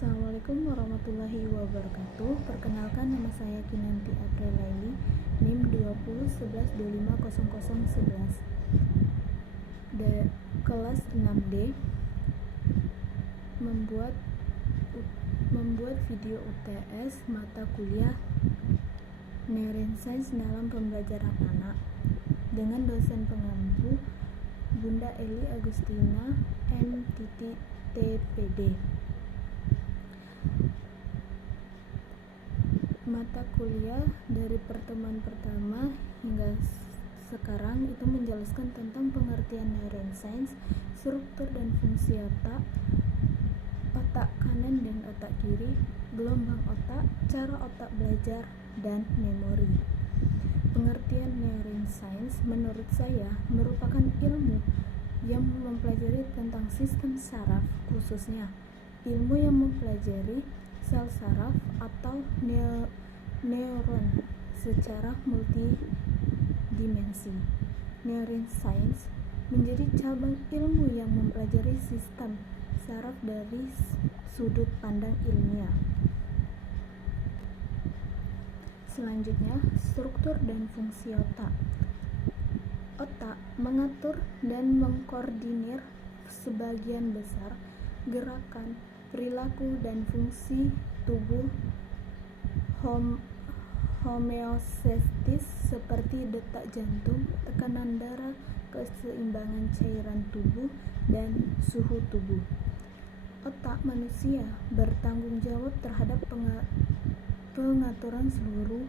Assalamualaikum warahmatullahi wabarakatuh. Perkenalkan, nama saya Kinanti April Laili, NIM 2011250011. Kelas 6D, membuat video UTS mata kuliah Neuroscience dalam pembelajaran anak dengan dosen pengampu Bunda Eli Agustina MTPD. Mata kuliah dari pertemuan pertama hingga sekarang itu menjelaskan tentang pengertian neuroscience, struktur dan fungsi otak, otak kanan dan otak kiri, gelombang otak, cara otak belajar, dan memori. Pengertian neuroscience menurut saya merupakan ilmu yang mempelajari tentang sistem saraf, khususnya ilmu yang mempelajari sel saraf atau neuron secara multidimensi. Neuroscience menjadi cabang ilmu yang mempelajari sistem saraf dari sudut pandang ilmiah. Selanjutnya, struktur dan fungsi otak. Otak mengatur dan mengkoordinir sebagian besar gerakan, perilaku, dan fungsi tubuh homeostatis seperti detak jantung, tekanan darah, keseimbangan cairan tubuh, dan suhu tubuh. Otak manusia bertanggung jawab terhadap pengaturan seluruh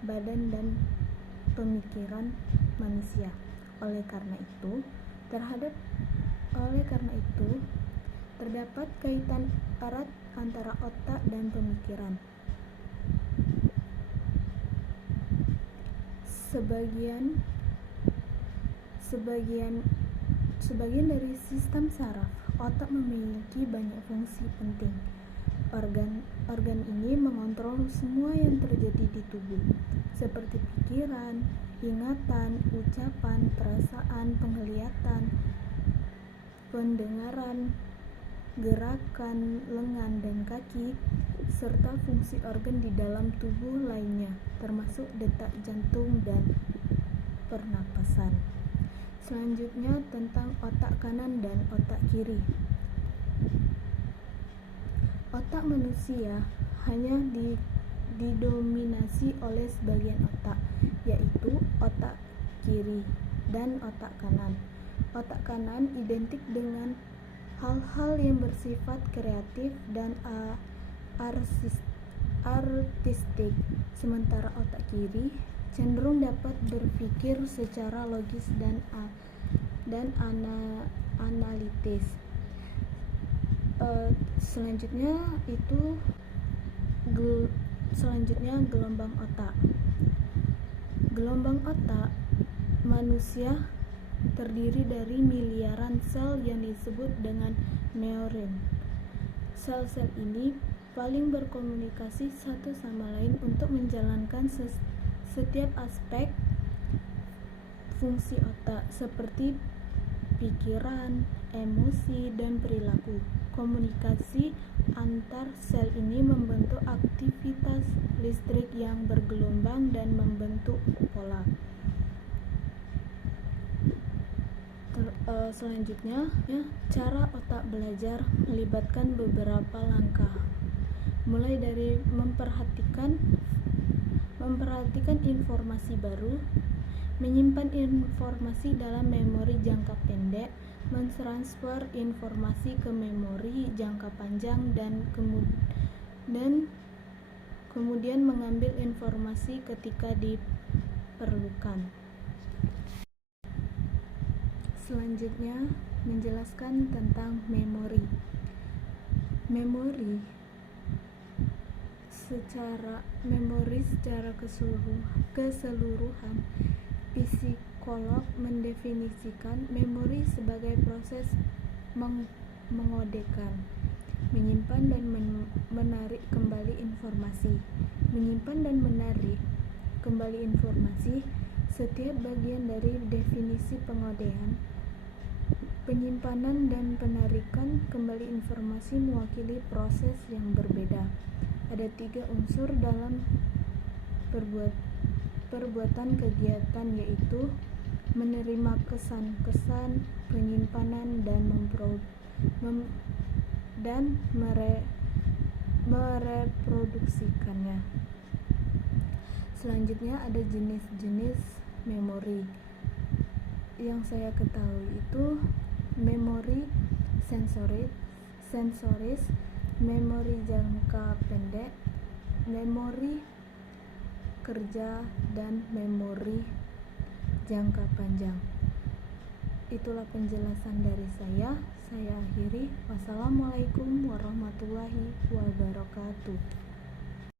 badan dan pemikiran manusia. Oleh karena itu, terdapat kaitan erat antara otak dan pemikiran. Sebagian dari sistem saraf, otak memiliki banyak fungsi penting. Organ ini mengontrol semua yang terjadi di tubuh, seperti pikiran, ingatan, ucapan, perasaan, penglihatan, pendengaran, gerakan lengan dan kaki, serta fungsi organ di dalam tubuh lainnya, termasuk detak jantung dan pernapasan. Selanjutnya tentang otak kanan dan otak kiri. Otak manusia hanya didominasi oleh sebagian otak, yaitu otak kiri dan otak kanan. Otak kanan identik dengan hal-hal yang bersifat kreatif dan artistik, sementara otak kiri cenderung dapat berpikir secara logis dan analitis. Selanjutnya gelombang otak. Gelombang otak manusia terdiri dari miliaran sel yang disebut dengan neuron. Sel-sel ini paling berkomunikasi satu sama lain untuk menjalankan setiap aspek fungsi otak seperti pikiran, emosi, dan perilaku. Komunikasi antar sel ini membentuk aktivitas listrik yang bergelombang dan membentuk pola. Selanjutnya, cara otak belajar melibatkan beberapa langkah, mulai dari memperhatikan informasi baru, menyimpan informasi dalam memori jangka pendek, mentransfer informasi ke memori jangka panjang, dan kemudian mengambil informasi ketika diperlukan. Selanjutnya, menjelaskan tentang memori. Memori secara keseluruhan, psikolog mendefinisikan memori sebagai proses mengodekan, menyimpan dan menarik kembali informasi. Menyimpan dan menarik kembali informasi, setiap bagian dari definisi pengodekan Penyimpanan dan penarikan kembali informasi mewakili proses yang berbeda. Ada 3 unsur dalam perbuatan kegiatan, yaitu menerima kesan-kesan, penyimpanan, dan mereproduksikannya. Selanjutnya ada jenis-jenis memori. Yang saya ketahui itu memori sensoris, memori jangka pendek, memori kerja, dan memori jangka panjang. Itulah penjelasan dari saya. Saya akhiri. Wassalamualaikum warahmatullahi wabarakatuh.